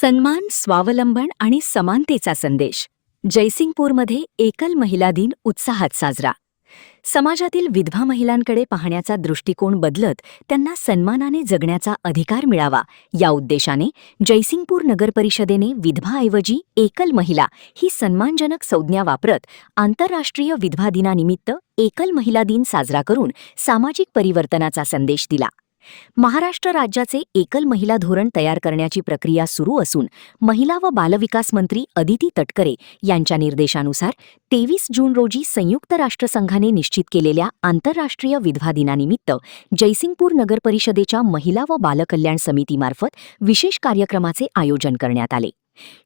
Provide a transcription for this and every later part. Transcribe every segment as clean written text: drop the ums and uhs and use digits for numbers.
सन्मान, स्वावलंबन आणि समानतेचा संदेश. जयसिंगपूरमध्ये एकल महिला दिन उत्साहात साजरा. समाजातील विधवा महिलांकडे पाहण्याचा दृष्टिकोन बदलत त्यांना सन्मानाने जगण्याचा अधिकार मिळावा या उद्देशाने जयसिंगपूर नगरपरिषदेने विधवाऐवजी एकल महिला ही सन्मानजनक संज्ञा वापरत आंतरराष्ट्रीय विधवा दिनानिमित्त एकल महिला दिन साजरा करून सामाजिक परिवर्तनाचा संदेश दिला. महाराष्ट्र राज्याचे एकल महिला धोरण तयार करण्याची प्रक्रिया सुरू असून महिला व बालविकास मंत्री अदिती तटकरे यांच्या निर्देशानुसार 23 जून रोजी संयुक्त राष्ट्रसंघाने निश्चित केलेल्या आंतरराष्ट्रीय विधवा दिनानिमित्त जयसिंगपूर नगरपरिषदेच्या महिला व बालकल्याण समितीमार्फत विशेष कार्यक्रमाचे आयोजन करण्यात आले.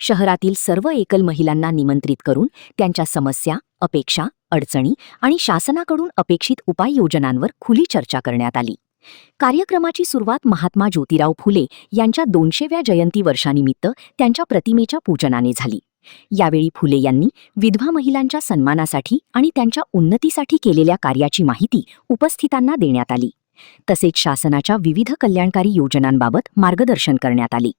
शहरातील सर्व एकल महिलांना निमंत्रित करून त्यांच्या समस्या, अपेक्षा, अडचणी आणि शासनाकडून अपेक्षित उपाययोजनांवर खुली चर्चा करण्यात आली. कार्यक्रमाची सुरुवात महात्मा ज्योतिराव फुले यांच्या 200व्या जयंती वर्षानिमित्त त्यांच्या प्रतिमेच्या पूजनाने झाली. यावेळी फुले यांनी विधवा महिलांच्या सन्मानासाठी आणि त्यांच्या उन्नतीसाठी केलेल्या कार्याची माहिती उपस्थितांना देण्यात आली. तसेच शासनाच्या विविध कल्याणकारी योजनांबाबत मार्गदर्शन करण्यात आले.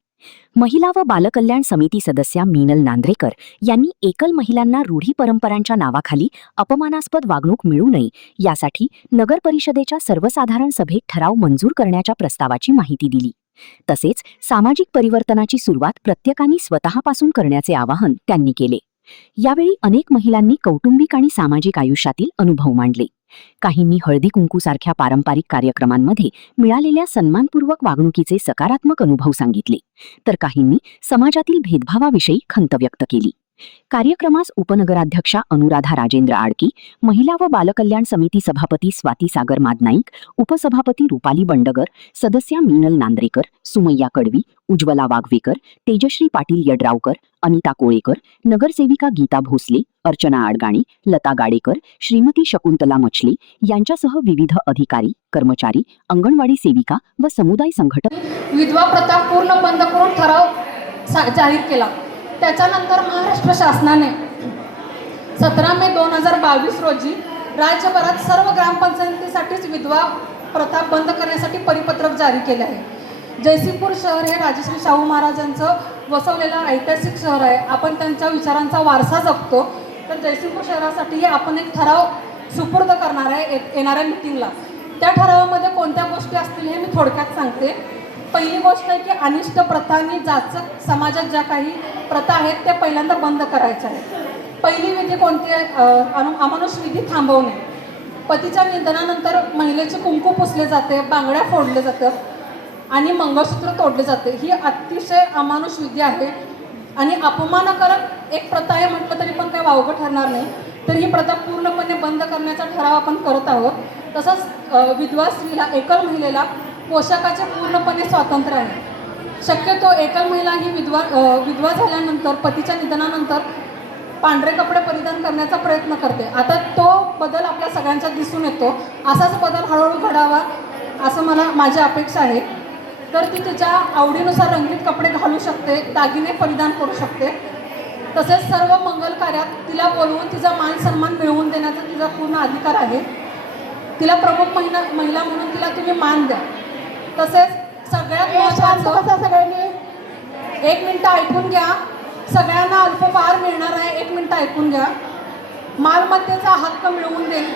महिला व बालकल्याण समिती सदस्या मीनल नांद्रेकर यांनी एकल महिलांना रूढी परंपरांच्या नावाखाली अपमानास्पद वागणूक मिळू नये यासाठी नगरपरिषदेच्या सर्वसाधारण सभेत ठराव मंजूर करण्याच्या प्रस्तावाची माहिती दिली. तसेच सामाजिक परिवर्तनाची सुरुवात प्रत्येकाने स्वतःपासून करण्याचे आवाहन त्यांनी केले. यावेळी अनेक महिलांनी कौटुंबिक आणि सामाजिक आयुष्यातील अनुभव मांडले. काहींनी हळदी कुंकूसारख्या पारंपरिक कार्यक्रमांमध्ये मिळालेल्या सन्मानपूर्वक वागणुकीचे सकारात्मक अनुभव सांगितले, तर काहींनी समाजातील भेदभावाविषयी खंत व्यक्त केली. कार्यक्रमास उपनगराध्यक्षा अनुराधा राजेंद्र आडकी, महिला व बालकल्याण समिती सभापती स्वाती सागर मादनाईक, उपसभापती रुपाली बंडगर, सदस्या मीनल नांद्रेकर, सुमय्या कडवी, उज्ज्वला वाघवेकर, तेजश्री पाटील यड्रावकर, अनिता कोळेकर, नगरसेविका गीता भोसले, अर्चना आडगाणे, लता गाडेकर, श्रीमती शकुंतला मछली यांच्यासह विविध अधिकारी, कर्मचारी, अंगणवाडी सेविका व समुदाय संघटक विधवा प्रथा पूर्ण बंद करून ठराव जाहीर केला. त्याच्यानंतर महाराष्ट्र शासनाने 17 मे 2022 रोजी राज्यभरात सर्व ग्रामपंचायतीसाठीच विधवा प्रथा बंद करण्यासाठी परिपत्रक जारी केले आहे. जयसिंगपूर शहर हे राजश्री शाहू महाराजांचं वसवलेलं ऐतिहासिक शहर आहे. आपण त्यांच्या विचारांचा वारसा जपतो. तर जयसिंगपूर शहरासाठी आपण एक ठराव सुपूर्द करणार आहे येणाऱ्या मीटिंगला. त्या ठरावामध्ये कोणत्या गोष्टी असतील हे मी थोडक्यात सांगते. पहिली गोष्ट आहे की अनिष्ट प्रथा आणि जाचक समाजात ज्या काही प्रथा आहेत त्या पहिल्यांदा बंद करायच्या आहेत. पहिली विधी कोणती आहे? अमानुष विधी थांबवणे. पतीच्या निधनानंतर महिलेचे कुंकू पुसले जाते, बांगड्या फोडले जातात आणि मंगळसूत्र तोडले जाते. ही अतिशय अमानुष विधी आहे आणि अपमानकारक एक प्रथा आहे म्हटलं तरी पण काही वावगं ठरणार नाही. तर ही प्रथा पूर्णपणे बंद करण्याचा ठराव आपण करत आहोत. तसंच विधवा स्त्रीला, एकल महिलेला पोशाखाचे पूर्णपणे स्वातंत्र्य आहे. शक्यतो एकल महिला ही विधवा झाल्यानंतर, पतीच्या निधनानंतर पांढरे कपडे परिधान करण्याचा प्रयत्न करते. आता तो बदल आपल्या सगळ्यांच्यात दिसून येतो. असाच बदल हळूहळू घडावा असं माझी अपेक्षा आहे. तर ती तिच्या आवडीनुसार रंगीत कपडे घालू शकते, दागिने परिधान करू शकते. तसेच सर्व मंगल कार्यात तिला बोलवून तिचा मान सन्मान मिळवून देण्याचा तिचा पूर्ण अधिकार आहे. तिला प्रमुख महिला म्हणून तिला तुम्ही मान द्या. तसेच सगळ्यात महत्त्वाचं, सगळ्यांनी 1 मिनिट ऐकून घ्या. सगळ्यांना अल्पहार मिळणार आहे. 1 मिनिट ऐकून घ्या. मालमत्तेचा हक्क मिळवून देईल